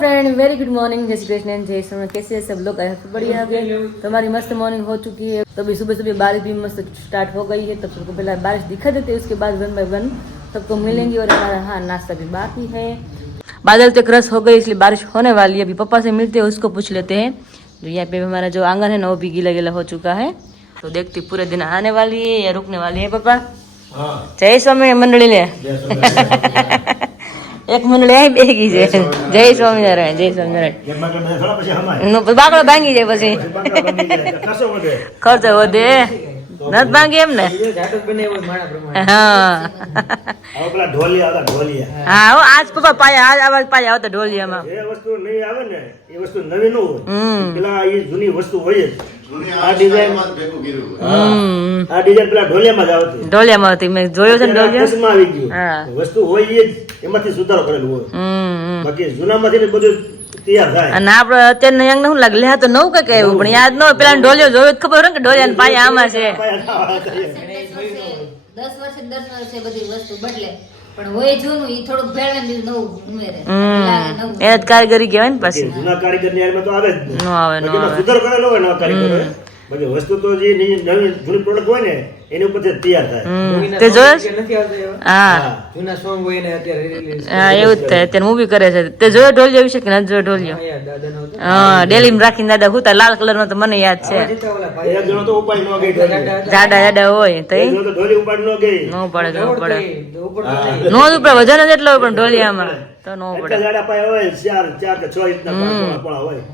Friend very good morning, जय श्री कृष्ण, जय श्री, कैसे हैं सब लोग? बढ़िया है। तो हमारी मस्त मॉर्निंग हो चुकी है। तो अभी सुबह सुबह बारिश भी मस्त स्टार्ट हो गई है। तब सबको पहले बारिश दिखा देते हैं, उसके बाद वन बाय वन सबको मिलेंगे। और हमारा हाँ नाश्ता भी बाकी है। बादल तक रस हो गई, इसलिए बारिश होने वाली है। अभी पापा से मिलते हैं, उसको पूछ लेते हैं। जो यहाँ पे हमारा जो आंगन है ना, वो भी गीला गीला हो चुका है। तो देखते पूरे दिन आने वाली है या रुकने वाली है पापा? जय स्वामी मंडली ले एक મંડળી અહીં બેગી છે। જય સ્વામિનારાયણ, જય સ્વામિનારાયણ। બાકડો ભાંગી જાય પછી ખર્ચો વધે, નથી ભાંગી એમ ને? હા આજ પપ્પા પાયા, આજ આવાજ પાયા આવતા ઢોલિયામાં। જે વસ્તુ નહીં આવે ને એ વસ્તુ નવી ન હોય, પેલા એ જૂની વસ્તુ હોય જ। આ ડિઝાઇન આ ડિઝાઇન પેલા ઢોલિયામાં જ આવતી, ઢોલિયામાં હતી, મેં જોયો છે ને ઢોલિયા આવી ગયું। વસ્તુ હોય એ જ, એમાંથી સુધારો કરેલું હોય। બાકી જૂનામાંથી બધું તૈયાર થાય। અને આપણે અત્યારે યંગ શું લાગે, લે તો નવું કઈ કહેવું, પણ યાદ ન હોય। પેલા ઢોલિયો જોયો ખબર હોય કે ઢોલિયા પાયા આમાં છે। 10 વર્ષે બધી વસ્તુ બદલે, પણ હોય જૂનું ઈ થોડુંક ભેળવે નવું ઉમેરે। એને જ કારીગરી કહેવાય ને પાછી। જૂના કારીગર ની આમાં તો આવે જ ન આવે, ન આવે। સુધારો કરેલો હોય નવા કારીગર, બાકી વસ્તુ તો જે નવી જૂની પ્રોડક્ટ હોય ને એની ઉપરથી તૈયાર થાય। તે જોયો? હા જૂના સોંગ હોય ને અત્યારે રિલીઝ, હા એવું જ થાય। અત્યારે મૂવી કરે છે। તે જોયો ઢોલિયો વિશે કે નથી જોયો ઢોલિયો? હા ડેલી રાખીને દાદા હુતા, લાલ કલર નો તો મને યાદ છે। એક જણો તો ઉપાડી ન ગઈ, જાડા જાડા હોય તો એક જણો તો ઢોલી ઉપાડી ન ગઈ, ન પડે, ન પડે, નો ઉપર વજન જ એટલો હોય, પણ ઢોલિયામાં તો ન પડે। એટલા જાડા પાયા હોય, 4 કે 6 ઇંચના પાયા હોય।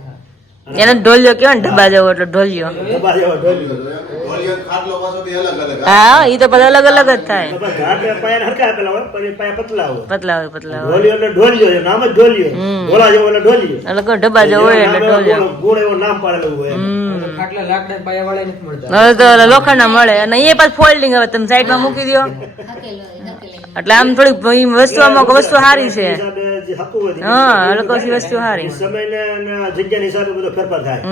એને ઢોલિયો કેવાય ને, ઢબા જેવો એટલે ઢોલિયો। ડબ્બા જેવો ઢોલિયો। હા ઈ તો બધા અલગ અલગ જ થાય। ઘાટ પાયા હરખા આપેલા હોય, પણ એ પાયા પતલા હોય। પતલા હોય, પતલા હોય। ઢોલિયો એટલે ઢોલિયો છે, નામ જ ઢોલિયો। ઢોલા જેવો એટલે ઢોલિયો, એટલે ઢબા જેવો હોય એટલે ઢોલિયો। ગોળ એવો નામ પાડેલું હોય। ખાટલા લાકડા પાયા વાળા નથી મળતા, હવે તો લોખંડના મળે। અને એ પાછું ફોલ્ડિંગ, હવે તમે સાઈડમાં મૂકી દો એટલે આમ થોડીક વસ્તુ, આમાં વસ્તુ સારી છે। હા અલગ વસ્તુ સારી, સમય ને જગ્યા હિસાબે બધો ફેરફાર થાય।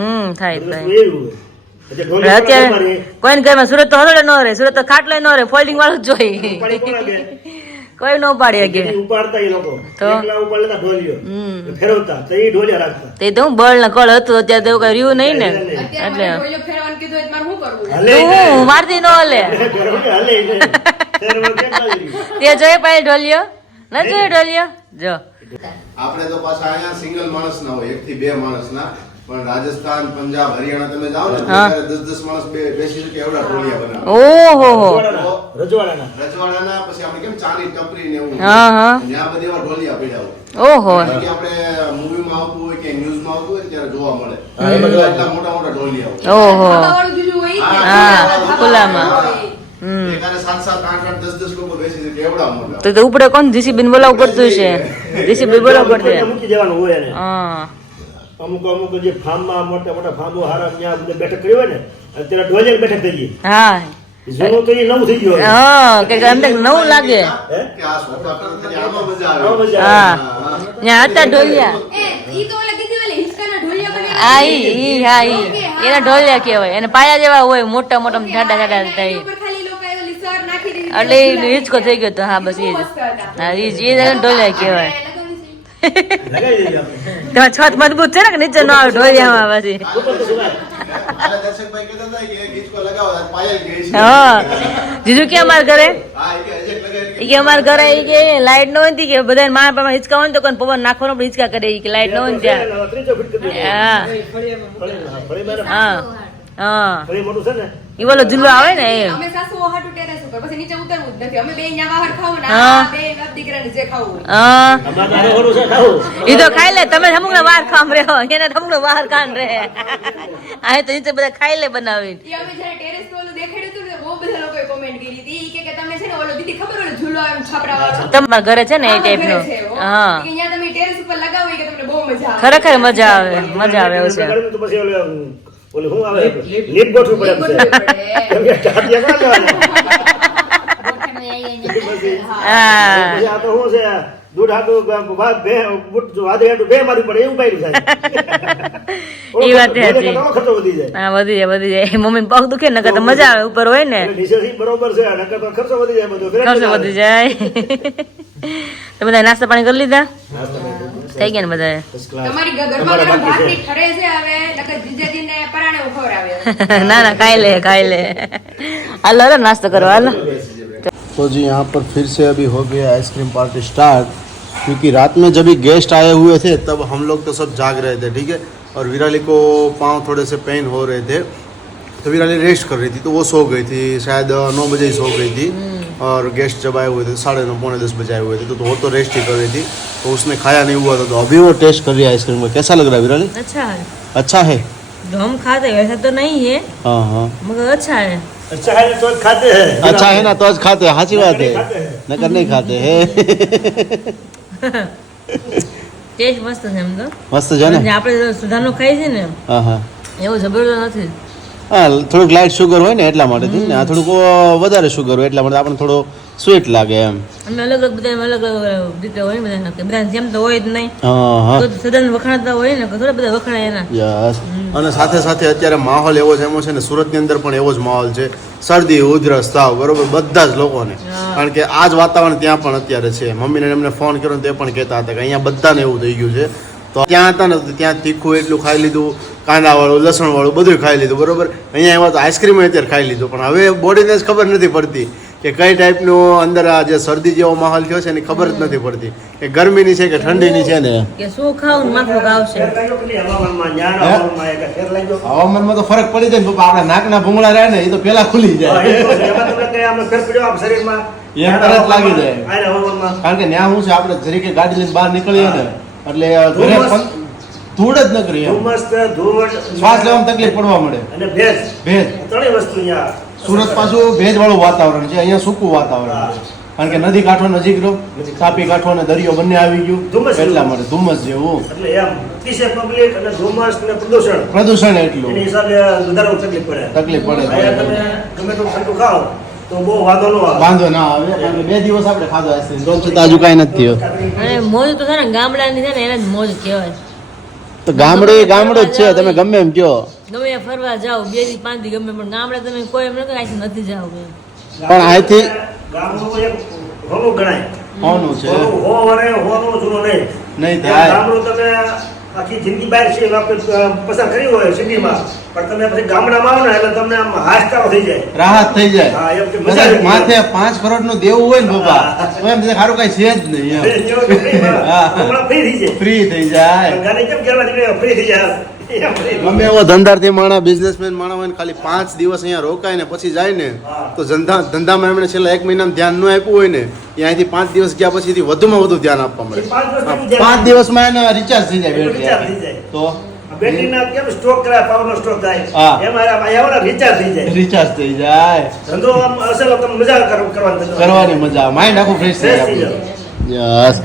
થાય બધું થાય। એવું હોય। અત્યારે કોઈ ઘરમાં સુરત તો હરડે ન રહે, સુરત તો ખાટલો ન રહે, ફોલ્ડિંગ વાળું જ જોઈ, કોઈ ન ઉપાડી શકે। ઉપાડતા એ લોકો એકલા ઉપાડતા ઢોલિયો ફેરવતા, તો એ ઢોલિયા રાખતા। તે તો હું બળ ને કળ હતું, અત્યારે તો કઈ રહ્યું નહીં ને, એટલે હું મારતી ન હલે। તે જોયે પાય ઢોલિયો ન જોયો? ઢોલિયો જો આપણે તો પાછા અહીંયા સિંગલ માણસ ના હોય, 1 થી 2 માણસ ના, પણ રાજસ્થાન, પંજાબ, હરિયાણા તમે જાઓ ને ત્યારે 10-10 માણસ બેસી શકે એવડા ઢોલિયા બનાવે। ઓહો રજવાડાના પછી આપણે કેમ ચાની ટપરી ને એવું, હા હા ત્યાં બધી એવા ઢોલિયા પડ્યા હોય। ઓહો કે આપણે મૂવીમાં આવતું હોય કે ન્યૂઝમાં આવતું હોય ત્યારે જોવા મળે, એટલા મોટા મોટા ઢોલિયા હોય। ઓહો હા ખુલ્લામાં એકાને 7-7, 8-8, 10-10 લોકો બેસી શકે એવડા મોટા। તો ઉપડે કોણ જીસીબી બોલાવવું પડતું છે? જીસીબી બોલાવવું પડશે, મૂકી દેવાનું હોય એને। હા અમુક જે ફાર્મમાં મોટા મોટા ફાર્મો હારા ત્યાં બધે બેઠક કરી હોય ને, અત્યારે ઢોલિયા બેઠક થઈ હા જૂનું તો એ નવું થઈ ગયું। હા કે એમ નવું લાગે। કે આ સોફા પર તને આમાં મજા આવે। હા ત્યાં હતા ઢોલિયા, હા ઈ હા ઈ એના ઢોલિયા કહેવાય। એને પાયા જેવા હોય, મોટા મોટા જાડા જાડા થાય, એટલે હિંચકો થઈ ગયો તો। હા બસ એ જ, હા એ ઢોલિયા કહેવાય। તમારે છત મજબૂત છે ને કે નીચે ન આવે ઢોલિયામાં પછી? આલા દર્શકભાઈ કહેતા હતા કે હિંચકો લગાવો તો પાયલ ગઈ છે। હા જીજુ કે અમારા ઘરે, હા એ કે એજેક્ટ લગાવી એ કે અમારા ઘરે એ કે લાઈટ ન હોય કે બધા મારા પાસે હિંચકા હોય ને તો કોઈ પવન નાખવાનો પણ હિંચકા કરે, કે લાઈટ ન હોય ને ત્યાં। હા હા મોટું છે ને ઈ બોલો ઝૂલો આવે ને એમ। અમે સાસુ હાટુ ટેરેસ ઉપર, પછી નીચે ઉતરવું જ નથી, અમે બે ન્યા બહાર ખાવું ને આ બે બાપ દીકરાને જે ખાવું હોય। હા અમારે આને ઓલું છે ખાવું, ઈ તો ખાઈ લે, તમે અમુક બહાર ખામ રહ્યો, એને અમુક બહાર ખાન રહે। આ તો નીચે બધા ખાઈ લે બનાવીને। ઈ અમે જ્યારે ટેરેસ પર ઓલું દેખાડ્યું હતું ને, બહુ બધા લોકોએ કોમેન્ટ કરી હતી ઈ કે તમે છે ને ઓલો દીદી ખબર ઓલો ઝૂલો આવે છાપરા વાળો તમારા ઘરે છે ને એ ટાઈપનો? હા કે ન્યા તમે ટેરેસ ઉપર લગાવો કે તમને બહુ મજા આવે। ખરેખર મજા આવે, મજા આવે એવું છે। તો પછી ઓલું શું આવે, લીપ ગોઠવું પડે એમ છે। કેમ કે ટાટિયા કોણ લેવાના? હા પછી આ તો શું છે, દૂધ હાટું વાદળી હાટું બે મારવી પડે એવું પાડ્યું થાય। એ વાત હતી, ખર્ચો વધી જાય। હા વધી જાય, વધી જાય। મમ્મી પગ દુખે ને તો મજા આવે, ઉપર હોય ને નીચેથી બરોબર છે, નકર તો ખર્ચો વધી જાય બધો, ખર્ચો વધી જાય। તમે બધા નાસ્તા પાણી કરી લીધા? થઈ ગયા ને બધા First class. તમારી ઘરમાં તમારા ગરમ બાકી ભાખરી છે. ઠરે છે હવે નકર જીજાજીને પરાણે ઉખવડાવે ના ના ખાઈ લે હાલો હાલો નાસ્તો કરવા હાલો तो जी यहाँ पर फिर से अभी हो गया आइसक्रीम पार्टी स्टार्ट क्योंकि रात में जब भी गेस्ट आए हुए थे तब हम लोग तो सब जाग रहे थे ठीक है और विराली को पाँव थोड़े से पेन हो रहे थे तो विराली रेस्ट कर रही थी तो वो सो गई थी शायद 9 बजे ही सो गई थी और गेस्ट जब आए हुए थे 9:30 पौने 10 बजे आए हुए थे तो वो तो रेस्ट ही कर रही थी तो उसने खाया नहीं हुआ था तो अभी वो टेस्ट कर रही है आइसक्रीम में कैसा लग रहा है विराली अच्छा है अच्छा है जो हम खाते वैसा तो नहीं है हाँ हाँ मगर अच्छा है अच्छा है ना तो खाते हैं अच्छा है ना तो आज खाते हैं साची बात है खाते हैं। नकर नहीं खाते हैं ટેસ્ટ મસ્ત છે એમ તો મસ્ત છે ને આપણે સુધાનો ખાઈ છે ને હા હા એવો જબરદસ્ત નથી હા થોડુંક લાઇટ શુગર હોય ને એટલા માટે ને આ થોડુંક વધારે શુગર હોય એટલા માટે આપણને થોડો સ્વીટ લાગે એમ અમે અલગ અલગ બધા અલગ અલગ રીતે હોય ને બધા બધા જેમ તો હોય જ નહીં હા હા તો સદન વખણાતા હોય ને થોડા બધા વખણાય એના યસ અને સાથે સાથે અત્યારે માહોલ એવો છે એમ છે ને સુરતની અંદર પણ એવો જ માહોલ છે શરદી ઉધરસ તાવ બરોબર બધા જ લોકોને કારણ કે આ જ વાતાવરણ ત્યાં પણ અત્યારે છે મમ્મીને એમને ફોન કર્યો ને તે પણ કહેતા હતા કે અહીંયા બધાને એવું થઈ ગયું છે તો ત્યાં હતા ને તો ત્યાં તીખું એટલું ખાઈ લીધું કાંદાવાળું લસણવાળું બધું ખાઈ લીધું બરોબર અહીંયા એવા તો આઈસ્ક્રીમ અત્યારે ખાઈ લીધું પણ હવે બોડીને જ ખબર નથી પડતી કે કઈ ટાઈપનું અંદર આ જે શરદી જેવો માહોલ થયો છે એની ખબર જ નથી પડતી કે ગરમીની છે કે ઠંડીની છે ને કે શું ખાવું ને માથું આવશે ફેર લાગ્યો કે નહીં હવામાનમાં? ન્યાના હવામાનમાં એક ફેર લાગ્યો? હવામાનમાં તો ફરક પડી જાય ને પપ્પા આપણા નાકના ભૂંગળા રહે ને એ તો પેલા ખુલી હા, એ તો છે. એમાં તમને કઈ આમ ફેર પડ્યો આમ શરીરમાં? એમ તરત લાગી જાય. આના હવામાનમાં. કારણ કે ત્યાં શું છે આપણે જરીકે ગાડી લઈને બહાર નીકળીએ ને એટલે ઘરે ધુમ્મસ. ધૂળ જ ન કરીએ એમ. ધુમ્મસ, ધૂળ, શ્વાસ લેવામાં તકલીફ પડવા મળે અને ભેજ. ભેજ ત્રણેય વસ્તુ અહીંયા સુરત પાછું ભેજ વાળું વાતાવરણ છે અહીંયા સૂકું વાતાવરણ છે કારણ કે નદી કાંઠો નજીક રહ્યો તાપી કાંઠો અને દરિયો બંને આવી ગયું ધુમ્મસ એટલા માટે ધુમ્મસ જેવું એટલે એમ અતિશય પબ્લિક અને ધુમ્મસ અને પ્રદૂષણ પ્રદૂષણ એટલું એની હિસાબે વધારે તકલીફ પડે. તકલીફ પડે અહીંયા તમે ગમે તેટલું ઠંડુ ખાઓ તો બહુ વાંધો ન આવે. વાંધો ના આવે કારણ કે 2 દિવસ આપણે ખાધો આઈસ્ક્રીમ તો છતાં હજુ કાંઈ નથી થયું અને મોજ તો છે ને ગામડાની છે ને એને જ મોજ કહેવાય તો ગામડે ગામડે જ છે તમે ગમે એમ કહો ગમે ત્યાં ફરવા જાઓ 2 થી 5 દી ગમે પણ ગામડે તમે કોઈ એમ નથી જાવ પણ અહીંથી ગામડું એક હોનું ગણાય. હોનું છે હોનું હો વરે હોનું જૂનું નહીં. નહીં ત્યાં થાય. ગામડું તમે આખી જિંદગી બહાર છે આપણે પસાર કરી હોય સિટીમાં પણ તમે પછી ગામડામાં આવો ને એટલે તમને આમ હાશકારો થઈ જાય. રાહત થઈ જાય હા, એમ કે મજા આવી કદાચ જાય. માથે 5 કરોડ નું દેવું હોય ને બાબા તો એમ થાય સારું કઈ છે જ નહીં એમ જેવો કે free માં. હા. હમણાં free થઈ જાય. ફ્રી થઈ જાય ગાને કેમ કહેવા નીકળ્યા? free થઈ જાય. એમ free. ગમે એવો ધંધાર્થી માણસ બિઝનેસમેન માણસ હોય ને ખાલી 5 દિવસ અહીંયા રોકાય ને પછી જાય ને હા. તો ધંધામાં એમણે છેલ્લા 1 મહિનામાં ધ્યાન ન આપ્યું હોય ને ત્યાંથી 5 દિવસ ગયા પછીથી વધુમાં વધુ ધ્યાન આપવા મળે એ 5 દિવસ થઈ જાય. 5 દિવસમાં એને રિચાર્જ થઈ જાય બેટરી રિચાર્જ થઈ જાય. તો બેટરીના કેમ સ્ટોક કરાય, પાવરનો સ્ટોક થાય હા. એમાં આયા રિચાર્જ થઈ જાય. રિચાર્જ થઈ જાય ધંધો આમ અસલ તમે મજા કરવાનો ધંધો. કરવાની મજા માઇન્ડ આખું ફ્રેશ થઈ Fresh થઈ જાય યસ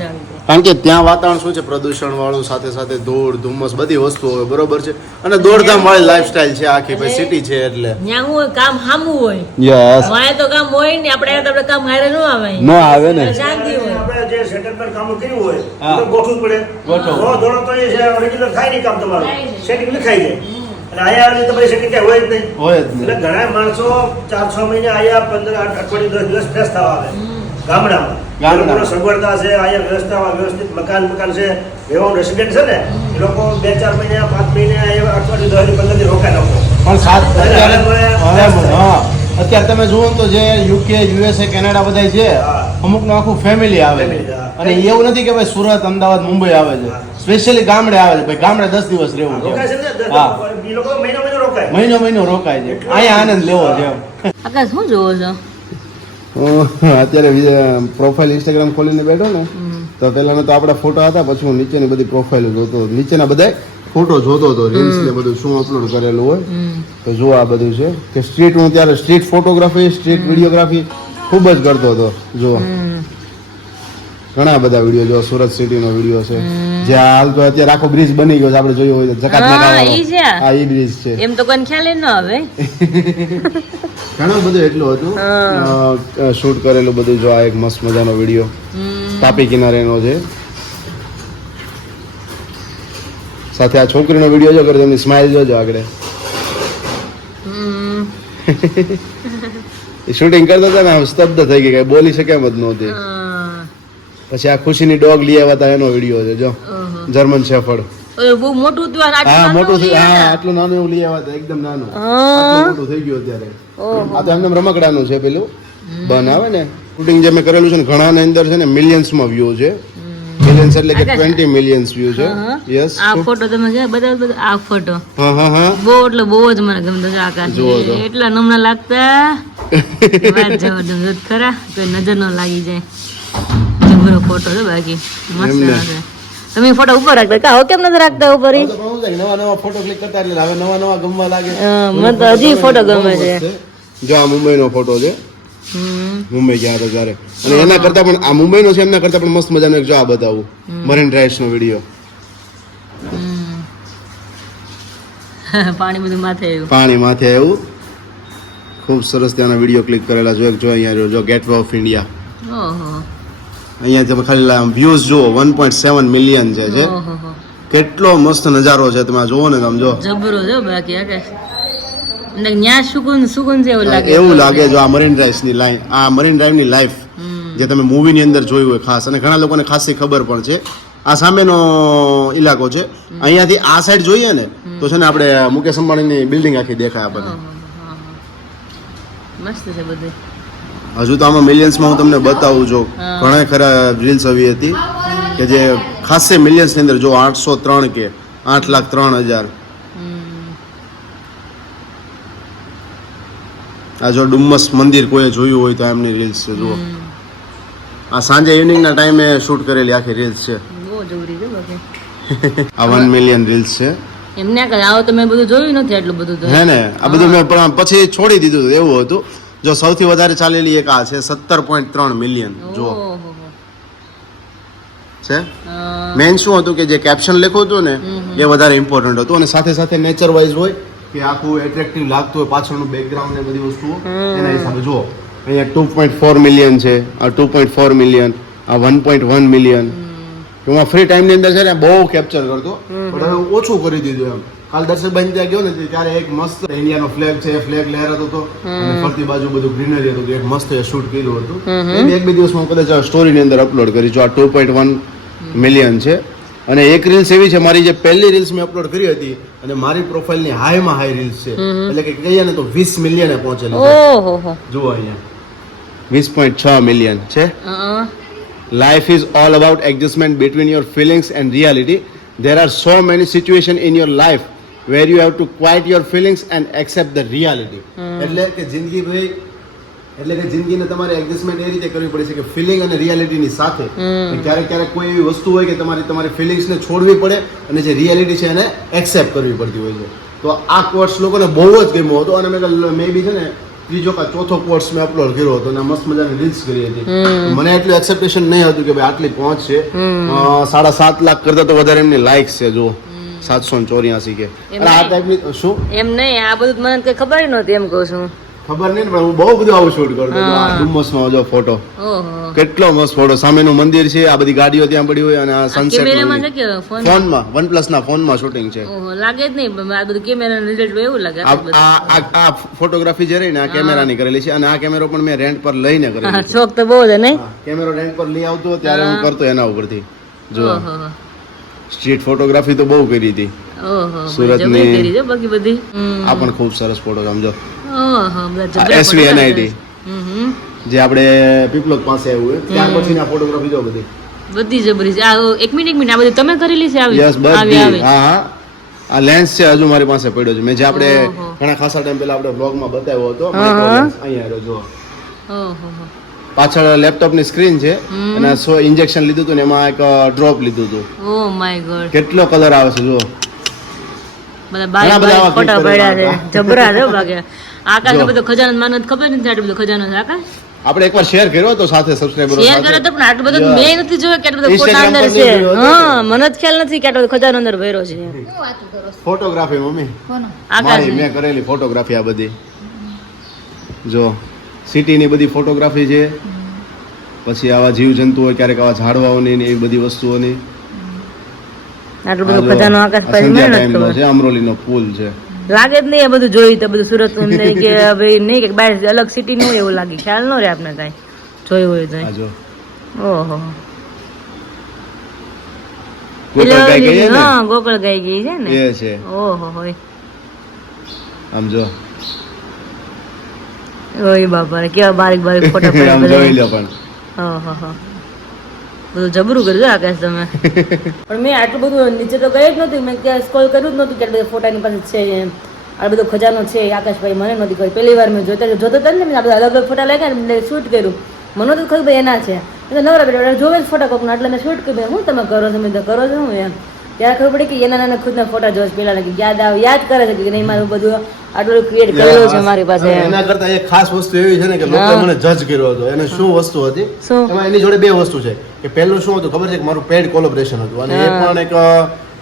કારણ કે ત્યાં વાતાવરણ શું છે પ્રદૂષણ વાળું સાથે સાથે ધૂળ ધુમ્મસ બધી વસ્તુઓ હોય બરોબર છે અને દોડધામ વાળી લાઈફસ્ટાઈલ છે આખી ભાઈ સિટી છે એટલે ત્યાં હું હોય કામ હામું હોય યસ વાય તો કામ હોય ને આપણે કામ હારે ન આવે ન આવે ને શાંતિ હોય આપણે જે સેટલમેન્ટ કામ કર્યું હોય હા. તો ગોઠવું પડે. ગોઠવવું. રો દોડો તો એ છે રેગ્યુલર થાય નહીં કામ તમારું. થાય. સેટિંગ લખાઈ જાય. અને આયા આવીને તમારી સેટિંગ ક્યાંય હોય જ નહીં. હોય જ એટલે નહીં ઘણા માણસો 4-6 મહિને આયા 15 અઠવાડિયું 10 દિવસ ફ્રેશ થવા આવે ગામડામાં. ગામડામાં. એ લોકોને સગવડતા છે, આયા વ્યવસ્થા વ્યવસ્થિત મકાન છે, રહેવાનું રેસિડેન્ટ છે ને એ લોકો 2-4 મહિને 5 મહિને આયા અઠવાડિયું 10 15 દી રોકાય લોકો. પણ સાત અત્યારે હવે હા અત્યારે તમે જુઓ ને તો જે યુકે યુએસએ કેનેડા બધા છે હા. અમુકનું આખું ફેમિલી આવે છે Family, હા. અને એવું નથી કે ભાઈ સુરત અમદાવાદ મુંબઈ આવે છે સ્પેશિયલી ગામડે આવે છે ભાઈ ગામડે 10 દિવસ રહેવું રોકાય છે છે ને હા. એ લોકો મહિનો રોકાય. મહિનો રોકાય છે અહીંયા આનંદ લેવો છે એમ આકાશ શું જોવો છો અત્યારે પ્રોફાઇલ ઇન્સ્ટાગ્રામ ખોલીને બેઠો ને તો પહેલાના તો આપણા ફોટા હતા પછી હું નીચેની બધી પ્રોફાઇલ જોતો નીચેના બધા ફોટો જોતો હતો રીલ્સ ને બધું શું અપલોડ કરેલું હોય તો જો આ બધું છે કે સ્ટ્રીટ હું ત્યારે સ્ટ્રીટ ફોટોગ્રાફી સ્ટ્રીટ વિડીયોગ્રાફી ખૂબ જ કરતો હતો જો ઘણા બધા વિડીયો જો સુરત સિટીનો વિડીયો છે જે હાલ તો અત્યારે આખો બ્રિજ બની ગયો છે આપણે જોયો હોય તો જકાત હા, ઈ છે. હા ઈ બ્રિજ છે એમ તો કોઈ ખ્યાલ ન આવે ઘણું બધું એટલું હતું શૂટ કરેલું બધું જો આ એક મસ્ત મજાનો વિડીયો તાપી કિનારેનો છે સાથે આ છોકરીનો વિડીયો જો કરે એમની સ્માઈલ જોજો આગળ શૂટિંગ કરતા હતા ને આમ સ્તબ્ધ થઈ ગઈ કઈ બોલી શકે એમ જ નહોતી હા. પછી આ ખુશીની ડોગ લઈ આવ્યા હતા એનો વિડીયો છે જો ઓહો. German shepherd. ઓય બહુ મોટું હતું આ આટલું હા નાનું મોટું લઈ હા આવ્યા. આટલું નાનું એવું લઈ આવ્યા હતા એકદમ નાનું. હા. આટલું મોટું થઈ ગયું અત્યારે. ઓહો. આ તો એમને રમકડાનું છે પેલું બન આવે ને શૂટિંગ જે મેં કરેલું છે ને ઘણા ની અંદર છે ને મિલિયન્સમાં વ્યૂ છે. મિલિયન્સ એટલે કે 20 મિલિયન્સ વ્યૂ છે. યસ. આ ફોટો તમે કે બધા આ ફોટો હા હા હા બહુ એટલે બહુ જ મને ગમતો છે આકાશ. જુઓ તો. એટલા નમણા લાગતા વાત જબરદસ્ત ખરા કોઈ નજર ન લાગી જાય. જબરો ફોટો છે બાકી મસ્ત એમને. છે. તમે ફોટો ઉપર રાખતા કા કેમ નથી રાખતા ઉપર ઈ? હવે તો પણ શું થાય, નવા નવા ફોટો ક્લિક કરતા એટલે હવે નવા નવા ગમવા લાગે. મને તો હજી ફોટો ગમે છે. જો આ મુંબઈનો ફોટો છે. મુંબઈ ગયા હતા ત્યારે અને એના કરતા પણ આ મુંબઈનો છે એમના કરતા પણ મસ્ત મજાનો એક જો આ બતાવું મરીન ડ્રાઈવ્સ નો વિડીયો. પાણી બધું માથે આવ્યું. પાણી માથે આવ્યું ખૂબ સરસ ત્યાંના વિડીયો ક્લિક કરેલા જો એક જો અહીંયા રહ્યો, જો ગેટવે ઓફ ઇન્ડિયા. ઓહો અહીંયા તમે ખાલી વ્યૂઝ જુઓ 1.7 મિલિયન છે. ઓહો કેટલો મસ્ત નજારો છે તમે આ જુઓ ને તમે જો જબરો છે બાકી આકાશ. એટલે ન્યા સુકૂન સુકૂન છે એવું લાગે. એવું લાગે જો આ મરીન ડ્રાઈવ્સ ની લાઈન આ મરીન ડ્રાઈવ ની લાઈફ જે તમે મૂવી ની અંદર જોયું હોય ખાસ અને ઘણા લોકોને ખાસી ખબર પણ છે. આ સામેનો ઇલાકો છે. અહીંયાથી આ સાઈડ જોઈએ ને તો છે ને આપણે મુકેશ અંબાણીની બિલ્ડિંગ આખી દેખાય આપણને. મસ્ત છે બધું. હજુ તો આમાં મિલિયન્સમાં હું તમને બતાવું છું. ઘણા ખરા રીલ્સ આવી હતી કે જે ખાસે મિલિયન્સ ની અંદર જો 803 કે 8,03,000. આ જો ડુમ્મસ મંદિર કોઈ જોયું હોય તો એમની રીલ્સ છે જુઓ. આ સાંજે ઇવનિંગના ટાઈમે શૂટ કરેલી આખી રીલ્સ છે. બહુ જબરી છે બાકી. આ 1 મિલિયન રીલ્સ છે. એમને કહે આવો તો મેં બધું જોયું નથી આટલું બધું તો. હે ને આ બધું મેં પણ પછી છોડી દીધું હતું એવું હતું. જો સૌથી વધારે ચાલેલી એક આ છે 17.3 મિલિયન જો ઓહો. છે. મેન શું હતું કે જે કેપ્શન લખ્યું હતું ને એ વધારે ઇમ્પોર્ટન્ટ હતું અને સાથે સાથે નેચર વાઇઝ હોય કે આખું એટ્રેક્ટિવ લાગતું હોય પાછળનું બેકગ્રાઉન્ડ ને બધી વસ્તુઓ એના હિસાબે જુઓ. અહીંયા 2.4 મિલિયન છે, આ 2.4 મિલિયન, આ 1.1 મિલિયન. હું ફ્રી ટાઈમની અંદર છે ને બહુ કેપ્ચર કરતો પણ હવે ઓછું કરી દીધું એમ. કાલ દર્શકભાઈ ત્યાં ગયો ને ત્યારે એક મસ્ત ઇન્ડિયાનો ફ્લેગ છે એ ફ્લેગ લહેરાતો હતો અને ફરતી બાજુ બધું ગ્રીનરી હતું એક મસ્ત શૂટ કર્યું હતું. એક બે દિવસમાં હું કદાચ સ્ટોરીની અંદર અપલોડ કરી જો આ 2.1 મિલિયન છે. અને એક રીલ્સ એવી છે મારી જે પહેલી રીલ્સ મેં અપલોડ કરી હતી અને મારી પ્રોફાઇલની હાઈમાં હાઈ રીલ્સ છે એટલે કે કહીએ ને તો 20 મિલિયને પહોંચેલી છે. ઓહો. જુઓ અહીંયા 20.6 મિલિયન છે. Life is all about adjustment between your feelings and reality. There are so many situations in your life where you have to quiet your feelings and accept the reality. એટલે કે જિંદગી ભાઈ એટલે કે જિંદગીને તમારે એડજસ્ટમેન્ટ એ રીતે કરવી પડે છે કે ફિલિંગ અને રિયાલિટીની સાથે. ક્યારેક ક્યારેક કોઈ એવી વસ્તુ હોય કે તમારી ફિલિંગ્સને છોડવી પડે અને જે રિયાલિટી છે એને એક્સેપ્ટ કરવી પડતી હોય છે. તો આ કોર્સ લોકોને બહુ જ ગમ્યો હતો અને મેં બી છે ને ત્રીજો કે ચોથો કોર્સ મેં અપલોડ કર્યો હતો અને મસ્ત મજાની રીલ્સ કરી હતી. મને એટલું એક્સેપ્ટેશન નહીં હતું કે ભાઈ આટલી પહોંચ છે. 7.5 લાખ કરતા તો વધારે એમની લાઇક્સ છે જો 784 કે. અને આ ટાઈપની શું એમ નહીં આ બધું મને કઈ ખબર નહોતી એમ કહું છું. ખબર નહીં પણ હું બહુ બધું આવું શૂટ કરતો હતો. આ ડુમ્મસનો જો ફોટો ઓહો. કેટલો મસ્ત ફોટો. સામેનું મંદિર છે, આ બધી ગાડીઓ ત્યાં પડી હોય અને આ સનસેટ કેમેરામાં છે કે ફોન? ફોનમાં OnePlus ના ફોનમાં શૂટિંગ છે. ઓહો લાગે જ નહીં પણ આ બધું કેમેરા રિલેટેડ એવું લાગે. આ ફોટોગ્રાફી જે રહી ને આ કેમેરાની કરેલી છે અને આ કેમેરો પણ મેં રેન્ટ પર લઈને કરેલો છે. શોખ તો બહુ છે નહીં? કેમેરો રેન્ટ પર લઈ આવતો ત્યારે હું કરતો એના ઉપરથી જો ઓહો. સ્ટ્રીટ ફોટોગ્રાફી તો બહુ કરી હતી ઓહો. સુરતની. જબરી કરી છે બાકી બધી. આ પણ ખૂબ સરસ ફોટો સમજો ઓહો બધા જબરા SV પડેલા NIT છે. જે આપણે પીપલોદ પાસે આવ્યું હોય ત્યાર પછીની આ ફોટોગ્રાફી જો બધી બધી જબરી છે. આ એક મિનિટ આ બધી તમે કરેલી છે આવી? યસ બધી. હા હા આ લેન્સ છે હજુ મારી પાસે પડ્યો છે મેં જે આપણે ઓહો. ઘણા ખાસા ટાઈમ પહેલા આપણે બ્લોગમાં બતાવ્યો હતો અહીંયા રહ્યો જો ઓહો. પાછળ લેપટોપની સ્ક્રીન છે અને ઇન્જેક્શન લીધું હતું ને એમાં એક ડ્રોપ લીધું હતું. Oh my God. કેટલો કલર આવે છે જો બધા ઘણા બધા બાય આવા ફોટા click પડ્યા છે કરેલા જબરા છે બાકી. આકાશ બધો ખજાનો મને તો ખબર નથી આટલો બધો ખજાનો છે આકાશ. આપણે એકવાર શેર કર્યો હતો સાથે સબસ્ક્રાઇબરો શેર કરે તો પણ આટલું બધું મેં નથી જોયું કે આટલો બધો ફોટા Instagram અંદર પર છે. નહીં જોયો હતો હા મને જ ખ્યાલ નથી કે આટલો બધો ખજાનો અંદર ભર્યો છે. શું વાતું કરો છો? ફોટોગ્રાફી મમ્મી કોનો? આકાશ મારી મેં કરેલી ફોટોગ્રાફી આ બધી જો સિટીની બધી ફોટોગ્રાફી છે પછી આવા જીવજંતુ હોય ક્યારેક આવા ઝાડવાઓની ને એવી બધી વસ્તુઓની. આટલો બધો ખજાનો આકાશ પાસે મને સંધ્યા નથી ટાઈમનો ખબર. છે અમરોલીનો પુલ છે. લાગે જ નહીં આ બધું જોયું તો બધું સુરત નું નહીં કે ભાઈ નહીં કે બહાર અલગ સિટી નું એવું લાગે ખ્યાલ ન રહે આપણે કાંઈ જોયું હોય તો. આ જો ઓહો ગોકળ ગાય કહીએ ને હા ગોકળ ગાય ગઈ છે ને એ છે ઓહો હોય આમ જો ઓય બાપા રે, કેવા બારીક બારીક ફોટા આમ પડે જોઈ લો પણ ઓહો બધું જબરું કરજો આકાશ તમે પણ મેં આટલું બધું નીચે તો ગઈ જ નહોતી, મેં ક્યાં સ્ક્રોલ કર્યું જ નહોતું કે બધા ફોટાની પાસે છે એમ આ બધો ખજાનો છે આકાશભાઈ મને નહોતી ખબર, પહેલી વાર મેં જોતા હતા ને મેં આ બધા અલગ અલગ ફોટા લાગ્યા ને મેં શૂટ કર્યું, મને નહોતું ખબર ભાઈ એના છે, મેં તો નવરા બેઠા જોવે જ ફોટા કોકના એટલે મેં શૂટ કર્યું, હું તમે કરો છો મેં તો કરો છો હું એમ ત્યારે ખબર પડી કે એના નાના ખુદના ફોટા જોશ પેલા લાગી યાદ કરે છે કે નહીં મારું બધું આટલું ક્રિએટ કરેલું છે મારી પાસે એમ. એના કરતા એક ખાસ વસ્તુ એવી છે ને કે લોકો મને જજ કર્યો હતો. એને શું વસ્તુ હતી શું? એમાં એની જોડે બે વસ્તુ છે કે પહેલું શું હતું ખબર છે કે મારું પેડ કોલેબોરેશન હતું અને એ પણ એક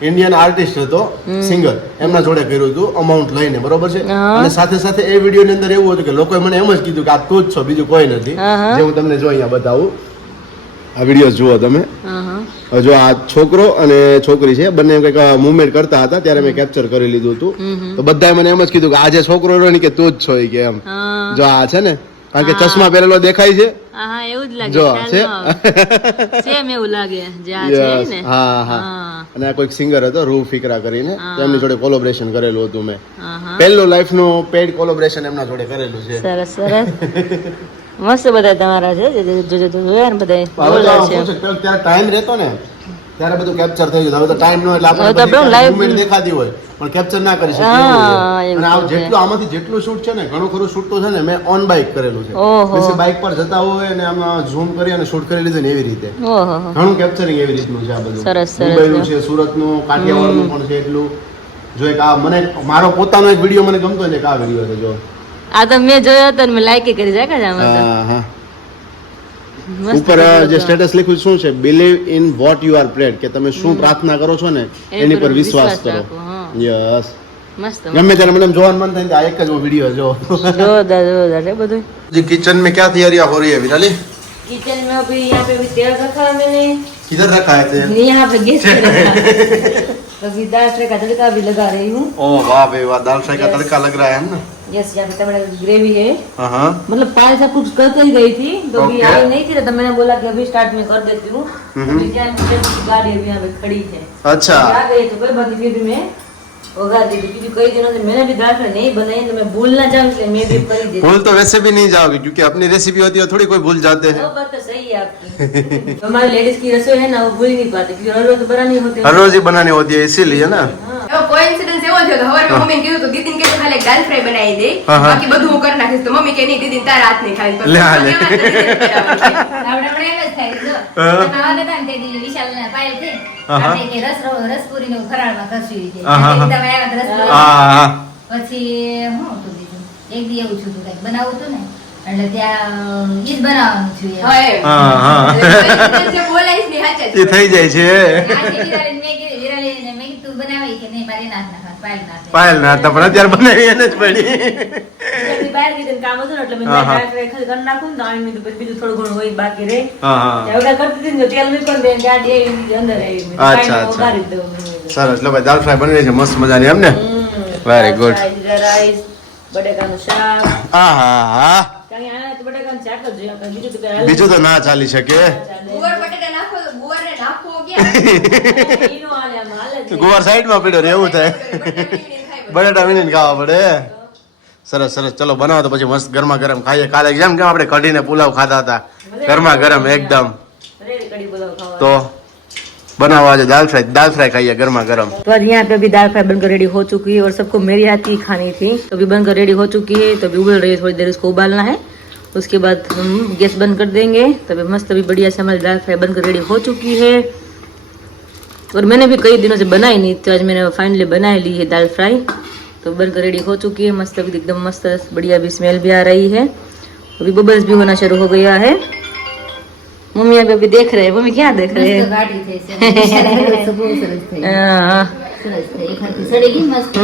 ઇન્ડિયન આર્ટિસ્ટ હતો સિંગર, એમના જોડે કર્યું હતું અમાઉન્ટ લઈને, બરોબર છે. અને સાથે સાથે એ વિડીયોની અંદર એવું હતું કે લોકોએ મને એમ જ કીધું કે આ તું જ છો બીજું કોઈ નથી, જે હું તમને જો અહીંયા બતાવું. આ વિડીયો જુઓ તમે, જો આ છોકરો અને છોકરી છે બંને કંઈક મુવમેન્ટ કરતા હતા ત્યારે મેં કેપ્ચર કરી લીધું હતું. તો બધાએ મને એમ જ કીધું કે આ જે છોકરો રહ્યો ને કે તું જ છો એ કે એમ. જો આ છે ને કારણ કે ચશ્મા પહેરેલો દેખાય છે, હા એવું જ લાગે જો છે સેમ એવું લાગે જે આ છે ને હા હા. અને આ કોઈક સિંગર હતો રૂહ ફિકરા કરીને, તો એમની જોડે કોલેબોરેશન કરેલું હતું મેં. પહેલું લાઈફનું પેડ કોલેબોરેશન એમના જોડે કરેલું છે. સરસ સરસ મસ્ત બધા તમારા છે જોજો જોયા ને બધા બોલા છે ત્યારે ટાઈમ રહેતો ને ત્યારે બધું કેપ્ચર થઈ ગયું. હવે તો ટાઈમ નો એટલે હવે તો આપણે આપણું live મૂવમેન્ટ દેખાતી હોય પણ કેપ્ચર ના કરી શકીએ એવું છે. અને આ જેટલું આમાંથી જેટલું શૂટ છે ને ઘણું ખરું શૂટ તો છે ને મેં ઓન બાઇક કરેલું છે. ઓહો. પછી બાઇક પર જતા હોય અને આમાં ઝૂમ કરી અને શૂટ કરી લીધું ને એવી રીતે ઓહો ઘણું કેપ્ચરિંગ એવી રીતનું છે આ બધું. સરસ, સરસ. મુંબઈનું છે, સુરતનું, કાઠિયાવાડનું પણ છે એટલું. જો એક આ મને મારો પોતાનો એક વિડીયો મને ગમતો ને એક આ વિડીયો છે જો. આ તો મેં જોયો હતો ને મેં લાઈક કરી જાય કે આમાં તો. હા હા. મસ્ત ઉપર જે સ્ટેટસ લખ્યું શું છે, believe in what you are parade, કે તમે શું પ્રાર્થના કરો છો ને એની પર વિશ્વાસ કરો. રાખો, હા. યસ. મસ્ત ગમે ત્યારે મને એમ જોવાનું મન થાય કે આ એક જ વિડીયો જો. જોરદાર છે બધું. जी किचन में क्या तैयारियां हो रही है विराली? किचन में अभी यहाँ पे अभी तेल रखा है मैंने, किधर रखा है तेल? यहाँ पे गैस पे रखा है। अभी दाल फ्राई का तड़का भी लगा रही हूँ. ओह वाह भाई वाह, दाल फ्राई का तड़का लग रहा है ना. यस, यहाँ पे टमाटर की ग्रेवी है. हाँ हाँ. मतलब पहले सब कुछ करके ही गई थी तो अभी Okay. आई नहीं थी तो मैंने बोला कि अभी स्टार्ट में कर देती हूँ. अभी क्या है, गाड़ी अभी यहाँ पे खड़ी है. अच्छा. आ गई तो कोई बात नहीं, फिर मैं उगा दी थी क्योंकि कई दिनों से मैंने भी दाल फ्राई नहीं बनाई तो मैं भूल ना जाऊँ इसलिए मैं भी कर ही देती. भूल तो वैसे भी नहीं जाओगे क्योंकि अपनी रेसिपी होती है थोड़ी कोई भूल जाते हैं. वो बात तो सही है आपकी. हमारी लेडीज की रसोई है ना वो भूल ही नहीं पाती क्योंकि हर रोज तो बनानी होती हर रोज ही बनानी होती है इसीलिए ना. એવો કોઇન્સિડન્સ એવો થયો તો હવારમાં મમ્મીને કીધું તો દીદીને કીધું ખાલી એક દાલ ફ્રાય બનાવી દે, હા, હા. બાકી બધું હું કરી નાખીશ. તો મમ્મી કે નહીં દીદી તારા હાથ નહીં ખાઈ. લે, હા, લે. આપણે પણ એમ જ થાય જો તમે આવા હતા ને તે દી વિશાલના પાયલ છે આપણે કે રસપુરી નું ફરાળમાં કરશું છે હા, હા, હા. તમે આવ્યા તો રસપુરી हाँ. પછી હું હતું બીજું એક દી એવું છું કંઈક બનાવું હતું ને એટલે ત્યાં ઈ જ બનાવવાનું છું એમ. હા, એમ. હા, હા. જે બોલાઈશ ને સાચા એ છે. થઈ જાય છે. આજે વિરાલીને મેં કીધું, વિરાલીને મેં કીધું, તું બનાવી કે નહીં મારી નાથ ના ખાત પાયલ નાથ પાયલ ના હતા પણ અત્યારે બનાવી એને જ પડી. है. બહાર ગઈ હતી ને કામ હતું ને એટલે મેં હા, હા. દાળ ફ્રાય ખાલી કરી નાખું ને તો આવીને મેં કીધું બીજું થોડું ઘણું હોય બાકી રહે. હા હા. ત્યાં ઓગા કરતી હતી ને તો તેલ મૂક્યું ને તો ગાડી આવી અંદર આવી. મેં કીધું અચ્છા, કાંઈ નહીં, અચ્છા. વઘારી જ દઉં મેં. સરસ લો ભાઈ, દાલ ફ્રાય બની છે મસ્ત મજાની એમ ને. Very good. જીરા રાઈસ, બટેકાનું શાક. હા હા હા. કારણ કે આને તો બટેકાનું શાક જ જોઈએ આપણે, બીજું તો કઈ હાલે બીજું તો ના ચાલી શકે. ગુવાર બટેટા નાખો તો ગુવારને નાખો ક્યાં? ઈ નો હાલે, આમાં હાલે જ નહીં. ગુવાર સાઈડમાં પડ્યો રે એવું થાય. બટાટા વીણીને ખાવા પડે. સરસ સરસ, ચલો બનાવો તો પછી મસ્ત ગરમા ગરમ ખાઈએ. કાલે જેમ કે આપણે કઢીને પુલાવ ખાધા હતા ગરમા ગરમ એકદમ. રેડી કઢી પુલાવ ખાવા. તો बनाओ आज दाल फ्राई खाइए गर्मा गर्म. तो आज यहाँ पे अभी दाल फ्राई बनकर रेडी हो चुकी है और सबको मेरे हाथ की खानी थी तो अभी बनकर रेडी हो चुकी है. तो अभी उबल रही है, थोड़ी देर इसको उबालना है, उसके बाद हम गैस बंद कर देंगे. तो अभी मस्त अभी बढ़िया से हमारी दाल फ्राई बनकर रेडी हो चुकी है और मैंने भी कई दिनों से बनाई नहीं तो आज मैंने फाइनली बना ली है दाल फ्राई. तो बनकर रेडी हो चुकी है मस्त, अभी एकदम मस्त बढ़िया भी स्मेल भी आ रही है. अभी बबल्स भी होना शुरू हो गया है. मम्मी अभी देख रहे हैं. मम्मी क्या देख रहे મસ્ત हैं? ગાઢી થઈ છે વિશાલ બહુ સરસ થઈ हाँ. સરસ થઈ એક હાથથી સડી ગઈ મસ્ત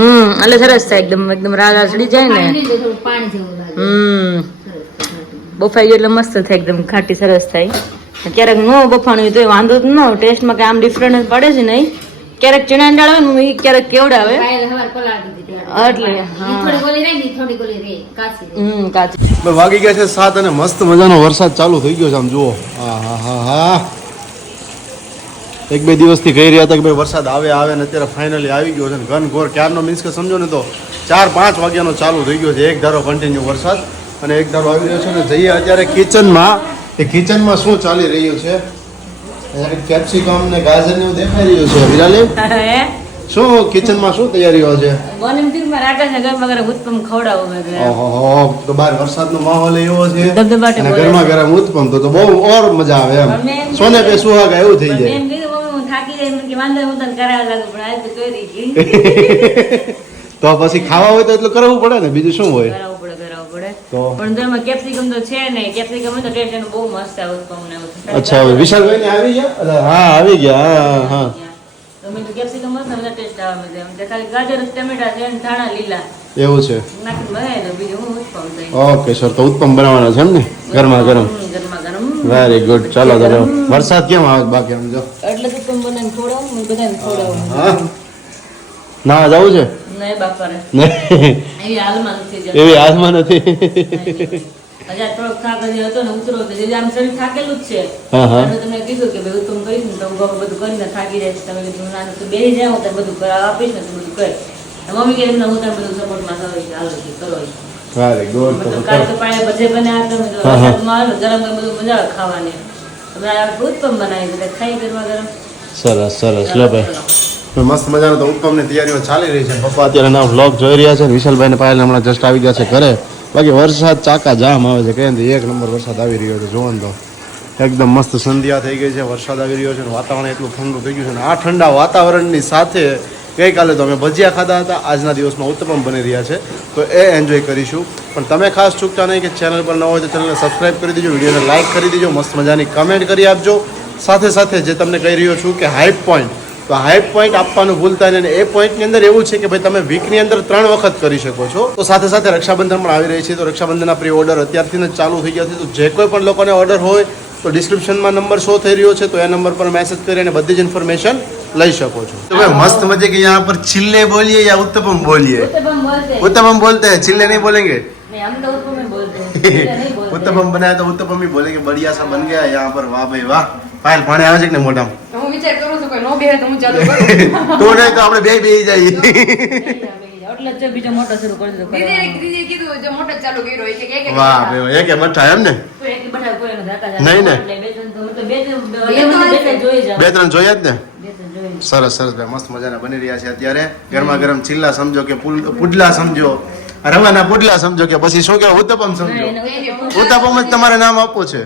એટલે સરસ થાય એકદમ એકદમ રાહ સડી જાય ને. પાણી લીધું થોડું પાણી જેવું લાગે સરસ થઈ ગાઢી. બફાઈ ગયું એટલે મસ્ત થાય એકદમ ખાટી સરસ થાય. ક્યારેક નો બફાણું હોય તો વાંધો જ ન, ટેસ્ટમાં કઈ આમ ડિફરન્સ પડે છે નહીં. ક્યારેક ચણા દાળ આવે ને એ ક્યારેક કેવડાવે પાયલ હવાર પલાળી દીધી હતી. એટલે ઈ થોડી ગોલી રહી ને થોડી ગોલી રહી કાચી રહી. કાચી. વાગી ગયા છે 7 અને મસ્ત મજાનો વરસાદ ચાલુ થઈ ગયો છે આમ જુઓ. હા હા હા હા, 1-2 દિવસથી કહી રહ્યા હતા કે ભાઈ વરસાદ આવે ને અત્યારે ફાઇનલી આવી ગયો છે ને ઘન ઘોર ક્યારનો મીન્સ કે સમજો ને તો 4-5 વાગ્યાનો ચાલુ થઈ ગયો છે એક ધારો કન્ટિન્યુ વરસાદ અને એક ધારો આવી રહ્યો છે ને જઈએ અત્યારે કિચનમાં એ કિચનમાં શું ચાલી રહ્યું છે કેપ્સિકમ ને ગાજર ને એવું દેખાઈ રહ્યું છે વિરાલી શું કિચનમાં શું તૈયારીઓ છે મોર્નિંગ થી રાજા છે ગરમા ગરમ ઉત્પમ ખવડાવો મેં ઓહો તો બહાર વરસાદનો માહોલ એવો છે ધબધબાટી અને બોલે. ગરમા ગરમ ઉત્પમ તો બહુ ઓર મજા આવે પણ મેં એમ સોને પે સુહાગા એવું થઈ જાય એમ કીધું મમ્મી હું થાકી જાય મને કે વાંધો નહીં, હું તને કરાવવા લાગુ પણ આજ તો કરી હતી તો પછી ખાવા હોય તો એટલું કરવું પડે ને બીજું શું હોય કરાવવું પડે તો? પણ તેમાં કેપ્સિકમ તો છે નહીં, કેપ્સિકમ હોય તો ટેસ્ટ એનું બહુ મસ્ત આવે ઉત્પમ ને એવું. અચ્છા હવે વિશાલભાઈ ને આવી ગયા અરે હા આવી ગયા હા તો મેં તો કેપ્સિકમ મસ્ત ને બધા ટેસ્ટ આવે છે. એમ તે ખાલી ગાજર ટમેટા છે અને ધાણા લીલા એવું છે નાખીને બનાવી દો, બીજું હું ઉત્પમ થઈ ઓકે સર તો ઉત્પમ બનાવવાનો છે એમ ને ગરમા ગરમ ગરમા ગરમ વેરી ગુડ ચાલો તો વરસાદ કેમ આવે બાકી આમ જો એટલે તો ઉત્પમ બનાવીને ખવડાવું ને બધાને ખવડાવું. હા ના જવું છે નહીં બાપા રે, નહીં એવી હાલમાં નથી જતી. એવી હાથમાં નથી હજાર થોડોક થાક હજી હતો ને ઉતરો તો જે આમ શરીર થાકેલું જ છે. હા, હા. એટલે તમને કીધું કે ભાઈ ઉત્તમ કરીશ ને તો હું બાપા બધું કરીને થાકી જાય છે. તમે કીધું ના તો બેસી જાવ તો બધું કરાવ આપીશ ને તો બધું કરે. મમ્મી કે એમને હું તને બધું સપોર્ટમાં કરું કે હાલો કે કરો. વેરી ગુડ મતલબ કાલે તો પાણી ભજે બનાવ્યા તમે તો હા, હા. વરસાદમાં આવે ને ગરમ ગરમ બધું મજા આવે ખાવાની. તમે આ ઉત્તમ બનાવી એટલે ખાઈ ગરમા ગરમ. સરસ સરસ લે ભાઈ મસ્ત મજાનો તો ઉત્પમની તૈયારીઓ ચાલી રહી છે પપ્પા અત્યારે ના વ્લોગ જોઈ રહ્યા છે વિશાલભાઈ ને પાયલ હમણાં જસ્ટ આવી ગયા છે ઘરે બાકી વરસાદ ચાકા જામ આવે છે કહે એક નંબર વરસાદ આવી રહ્યો છે જોવાનું તો એકદમ મસ્ત સંધ્યા થઈ ગઈ છે વરસાદ આવી રહ્યો છે અને વાતાવરણ એટલું ઠંડુ થઈ ગયું છે અને આ ઠંડા વાતાવરણની સાથે ગઈકાલે તો અમે ભજીયા ખાધા હતા આજના દિવસમાં ઉત્તપમ બની રહ્યા છે તો એ એન્જોય કરીશું પણ તમે ખાસ ચૂકતા નહીં કે ચેનલ પર ન હોય તો ચેનલને સબસ્ક્રાઈબ કરી દેજો વિડીયોને લાઇક કરી દેજો મસ્ત મજાની કમેન્ટ કરી આપજો સાથે સાથે જે તમને કહી રહ્યો છું કે હાઈપ પોઈન્ટ તો હાઈપ પોઈન્ટ આપવાનું ભૂલતા નહીં અને એ પોઈન્ટની અંદર એવું છે કે ભાઈ તમે વીકની અંદર 3 વખત કરી શકો છો તો સાથે સાથે રક્ષાબંધન પણ આવી રહી છે તો રક્ષાબંધનના પ્રી ઓર્ડર અત્યારથી જ ચાલુ થઈ ગયા છે તો જે કોઈ પણ લોકોને ઓર્ડર હોય તો ડિસ્ક્રિપ્શનમાં નંબર શો થઈ રહ્યો છે તો એ નંબર પર મેસેજ કરી અને બધી જ ઇન્ફોર્મેશન લઈ શકો છો તો ભાઈ મસ્ત મજે કે यहाँ पर चिल्ले बोलिए या उत्तपम बोलिए ઉત્તપમ બોલતે उत्तपम बोलते हैं चिल्ले नहीं बोलेंगे નહીં, हम तो उत्तपम ही बोलते हैं, चिल्ले नहीं बोलते. उत्तपम बनाया तो उत्तपम ही बोलेंगे बढ़िया सा बन गया यहाँ पर वाह भाई वाह પાયલ પાણી આવે છે કે ને મોઢામાં તો હું વિચાર કરું છું કે નો બેહે તો હું ચાલુ કરું તો નહીં તો આપણે બે જઈએ એટલે જ બીજો મોટો શરૂ કરી દીધો કરવાનો. દીદી કીધું જે મોટો ચાલુ કર્યો હોય કે એક વાહ ભાઈ એક મઠ્ઠા એમ ને કોઈ એક બટાકા કોઈ એને ધાકા નહીં ને. એટલે બે ત્રણ તો હું તો બે ત્રણ જોઈ જાઉં. 2-3 જોયા જ ને બે ત્રણ જોઈ. સરસ સરસ ભાઈ મસ્ત મજાના બની રહ્યા છે અત્યારે ગરમા ગરમ ચિલ્લા સમજો કે પુડલા સમજો રવાના પુડલા સમજો કે પછી શું કહેવાય ઉત્તપમ સમજો ઉત્તપમ જ તમારે નામ આપવું છે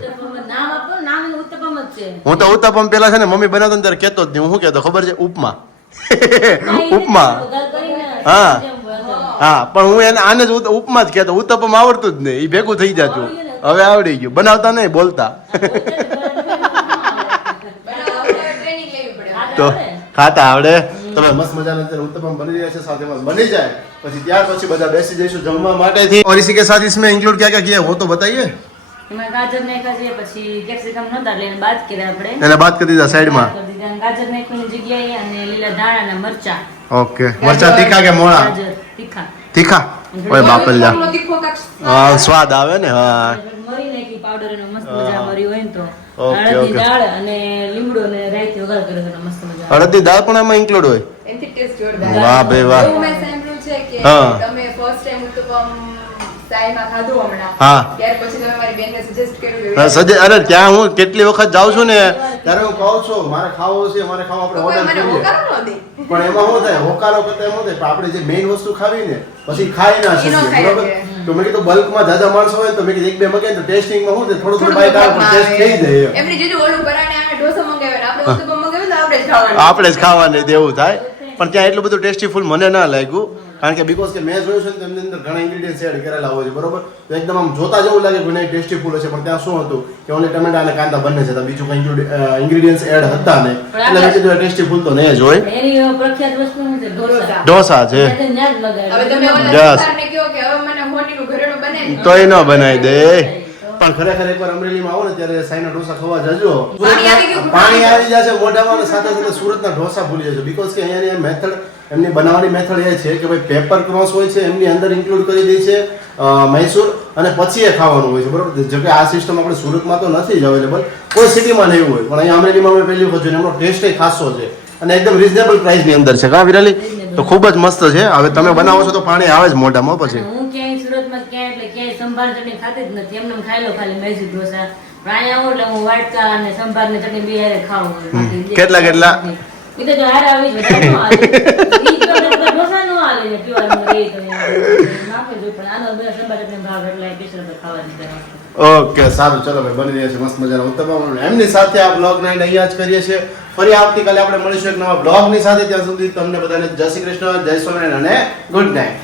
નામ આપો, નામ એનું ઉત્તપમ જ છે. હું તો ઉત્તપમ પેલા છે ને મમ્મી બનાવતો ને ત્યારે કહેતો જ નહીં હું શું કહેતો ખબર છે ઉપમા ઉપમા વઘાર કરીને હા. જેમ હોય. હા પણ હું એને આને જ ઉપમા જ કહેતો ઉત્તપમ આવડતું જ નહીં એ ભેગું થઈ જતું હવે આવડી ગયું બનાવતા નહીં બોલતા ટ્રેનિંગ લેવી પડે તો ખાતા આવડે તમે મસ્ત મજાના અત્યારે ઉત્તપમ બની રહ્યા છે સાથે મસ્ત બની જાય પછી ત્યાર પછી બધા બેસી જઈશું જમવા માટેથી और इसी के साथ इसमें इंक्लूड क्या क्या किया वो तो बताइए એમાં ગાજર નાખ્યા છે, પછી કેપ્સિકમ નહોતા એટલે એને બાદ કર્યા આપણે. એને બાદ કરી દીધા સાઈડમાં કરી દીધા. અને ગાજર નાખવાની જગ્યાએ અને લીલા ધાણા અને મરચા. ઓકે મરચા તીખા કે મોળા ગાજર તીખા. તીખા ઓય બાપલ્યા થોડો તીખો કાક હા સ્વાદ આવે ને હા મરી નાખી પાવડર એનો મસ્ત મજા મરી હોય ને તો ઓકે, હળદી ઓકે. દાળ અને લીમડો અને રાઈથી વઘાર કર્યો હતો મસ્ત મજા આવે. અડદી દાળ પણ આમાં ઇન્ક્લુડ હોય એનથી ટેસ્ટ જોરદાર વાહ ભાઈ વાહ એવું મેં સાંભળ્યું છે કે હા. તમે ફર્સ્ટ ટાઈમ ઉત્તપમ સાઈમાં ખાધું હમણાં હા. ત્યાર પછી તમે મારી બેનને સજેસ્ટ કર્યું હા, અરે ત્યાં હું કેટલી વખત જાઉં છું ને ત્યારે હું કહું છું મારે ખાવો છે મારે ખાવો તો કોઈ આપણે મને ઓર્ડર હોકારો ન દે પણ એમાં શું થાય હોકારો કરતા એમ શું થાય પણ આપણે જે મેઇન વસ્તુ ખાવી ને પછી ખાઈ ના ઈ નો શકીએ ખાઈ બરોબર શકે. તો મેં કીધું બલ્કમાં જાજા માણસો હોય ને તો મેં કીધું એક બે મગાય તો ટેસ્ટિંગમાં શું થાય થોડું થોડું બાઈટ આવે પણ ટેસ્ટ થઈ જાય એમ. એમની જીજુ ઓલું પરાણે આવે ઢોસો મંગાવે ને આપણે ઉત્તપમ મંગાવે તો આપણે જ ખાવાનું આપણે જ ખાવાની તેવું થાય પણ ત્યાં એટલું બધું ટેસ્ટી ફૂલ મને ના લાગ્યું કારણ કે બીકોઝ કે મેં જોયું છે ને તેમની અંદર ઘણા ઇન્ગ્રેડિયન્ટ્સ એડ કરેલા હોય છે બરોબર તો એકદમ આમ જોતા જેવું લાગે કે નહીં ટેસ્ટી ફૂલ છે પણ ત્યાં શું હતું કે ઓનલી ટમેટા અને કાંદા બંને છે તો બીજું કંઈ ઇન્ગ્રેડિયન્ટ્સ એડ હતા નહીં એટલે મેં કીધું ટેસ્ટી ફૂલ તો નહીં જ હોય એની પ્રખ્યાત વસ્તુ શું છે? ઢોસા. ઢોસા છે ત્યાં જ લગાડ્યું. હવે તમે ઓલા Yes. સરદારને કહો કે હવે મને હોનીનું ઘરેણું બનાવી તોય ન બનાવી દે પણ ખરેખર એકવાર અમરેલીમાં આવો ને ત્યારે સાઈના ઢોસા ખાવા જજો પાણી આવી ગયું. પાણી આવી જશે મોઢામાં અને સાથે સાથે સુરતના ઢોસા ભૂલી જજો બીકોઝ કે અહીંયાની મેથડ એમની બનાવવાની મેથડ એ છે કે ભાઈ પેપર ક્રોસ હોય છે એમની અંદર ઇન્ક્લુડ કરી દે છે મૈસૂર અને પછી એ ખાવાનું હોય છે બરોબર. જો કે આ સિસ્ટમ આપણે સુરતમાં તો નથી જ અવેલેબલ, કોઈ સિટીમાં નહીં હોય, પણ અહીંયા અમરેલીમાં મેં પહેલી વખત જોયું. એમનો ટેસ્ટ ખાસો છે અને એકદમ રીઝનેબલ પ્રાઇસની અંદર છે. કા વિરાલી? તો ખૂબ જ મસ્ત છે. હવે તમે બનાવો છો તો પાણી આવે જ મોઢામાં પછી. અને હું ક્યાંય સુરતમાં ક્યાંય એટલે ક્યાંય સંભાર ચટણી ખાતી જ નથી, એમને ખાઈ લો ખાલી મૈસૂર ઢોસા. પણ અહીંયા આવું એટલે હું વાટકા અને સંભારની ચટણી બે હારે ખાઉં. બાકી જે કેટલા? ઈ તો જો હારે આવી જ બધા નો હાલે. ઈ તો બધા ઢોસા નો હાલે ને પીવાનું રહી તો નાખે જો, પણ આનો બધા સંભાર ચટણી ભાવ એટલે સ્પેશિયલ ખાવા દીધા. ઓકે, સારું, ચલો ભાઈ, બની રહ્યા છે મસ્ત મજાના ઉત્તપમ. એમની સાથે આ બ્લોગ નાઈટ અહીંયા જ કરીએ છીએ. ફરી આવતીકાલે આપણે મળીશું એક નવા બ્લોગની સાથે. ત્યાં સુધી તમને બધાને જય શ્રી કૃષ્ણ, જય સ્વામિનારાયણ અને ગુડ નાઇટ.